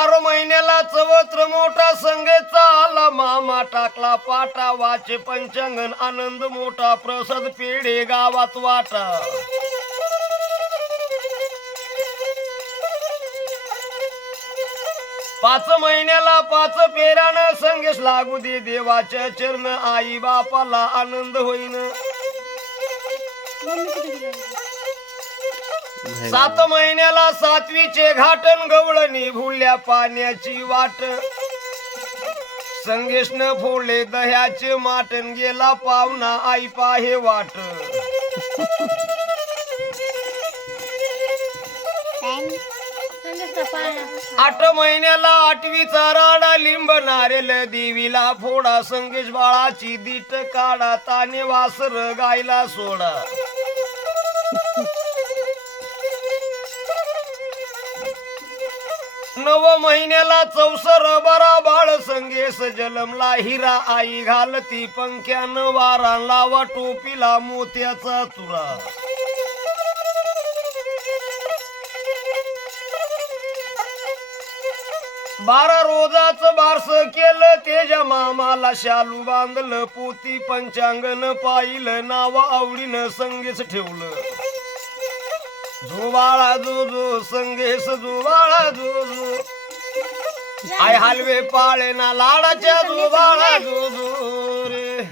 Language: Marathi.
चार महिन्याला चवत्र मोठा संगेचा आला मामा टाकला पाटा वाचे पंचांगण आनंद मोठा प्रसाद पेढे गावात वाटा. पाच महिन्याला पाच पेरानं संगेश लागू दे देवाच्या चरण आई बापाला आनंद होईन. सात महिन्याला सातवीचे घाटन गवळणी भुल्या पाण्याची वाट. संगेशनं फोडले दह्याचे माटण गेला पाहुणा आई पाहे वाट. आठ महिन्याला आठवीचा राडा लिंब नारेल देवीला फोडा. संगेश बाळाची दीट काढा ताने वासर गायला सोडा. नव महिन्याला चौसर बरा बाळ संगेश जलमला हिरा आई घालती पंख्यानं वारा लावा टोपीला मोत्याचा तुरा. बारा रोजाचं बारस केलं तेजा मामाला शालू बांधलं पोती पंचांगण पाहिलं नाव आवडीनं संगेश ठेवलं. जो बाळा जो जो संगेश जो बाळा जो जो आय हलवे पाळे ना लाडाच्या जो बाळा जो जो रे.